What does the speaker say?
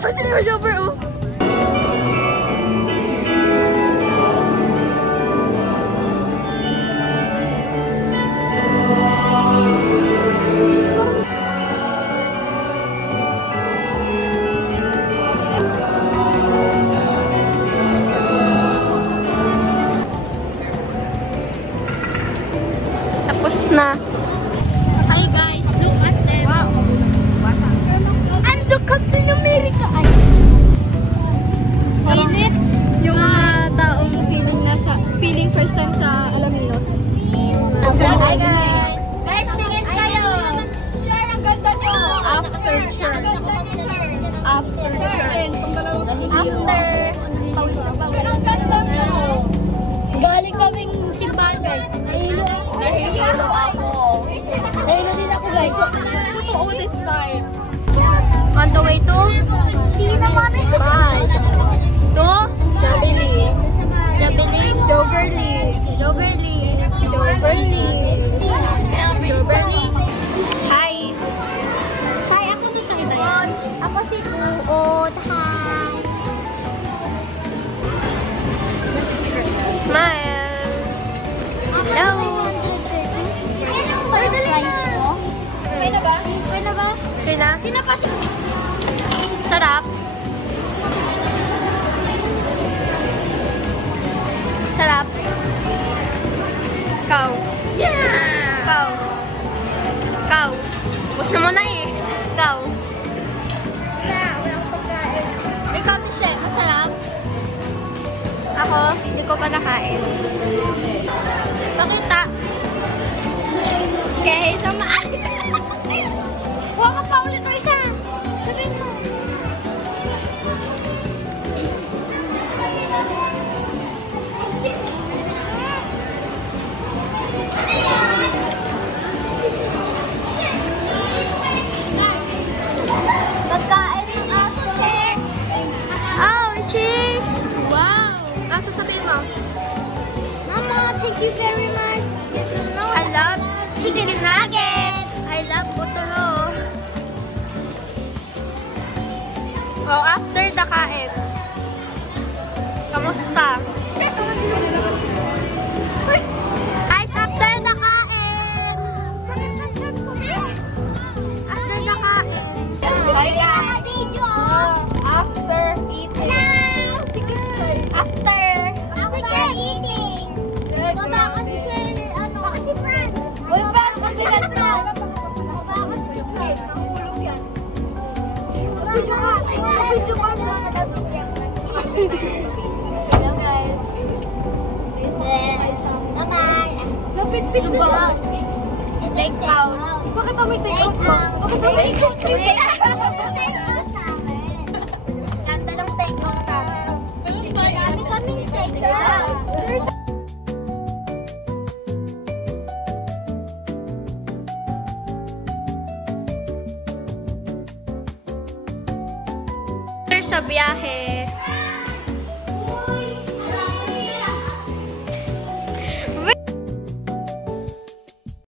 pa sila shopper, oh. Tapos na. Hi guys, look at them. Wow. And look at the America. Init yung mga taong feeling first time sa Alaminos. Hi guys. Guys, tingin kayo. Share ang ganda nyo. After share. After share. After. Pawis na pawis. Ang ganda nyo. Galing kaming simbahan guys. Nahihilo ako. Nahihilo din ako guys. Totoo this time. On the way to? Bye. To? Joverly. Hi. Hi, ako si Kaibayan. Ako si Uot. Hi. Smile. Hello. Okay na ba? Okay na? Sarap. Sarap. Ikaw. Yeah! Ikaw. Tapos na mo na eh. Ikaw. Ikaw, Tishe. Masarap. Ako, hindi ko pa nakain. Pakita. Okay, sama. Huwag ka pa ulit mo isa. Sabihin mo. Pagkain yung aso, check. Oh, cheese. Wow. Ano sasabihin mo? Mama, thank you very much. I love chicken nuggets. I love buturo. Oh, after the kain. Kamusta? Guys, after the kain. After the kain. Hi guys. After eating. After eating. Baba kasi si friends. Uy, paano magbigat na? Baba kasi si friends. Nahulog yan. Video ka na. Hello guys. Bye-bye. Napitpit na siya. Take out. Bakit may take out mo? Bakit may take out mo? Ganda ng take out namin. Dami kaming take out. Sa biyahe.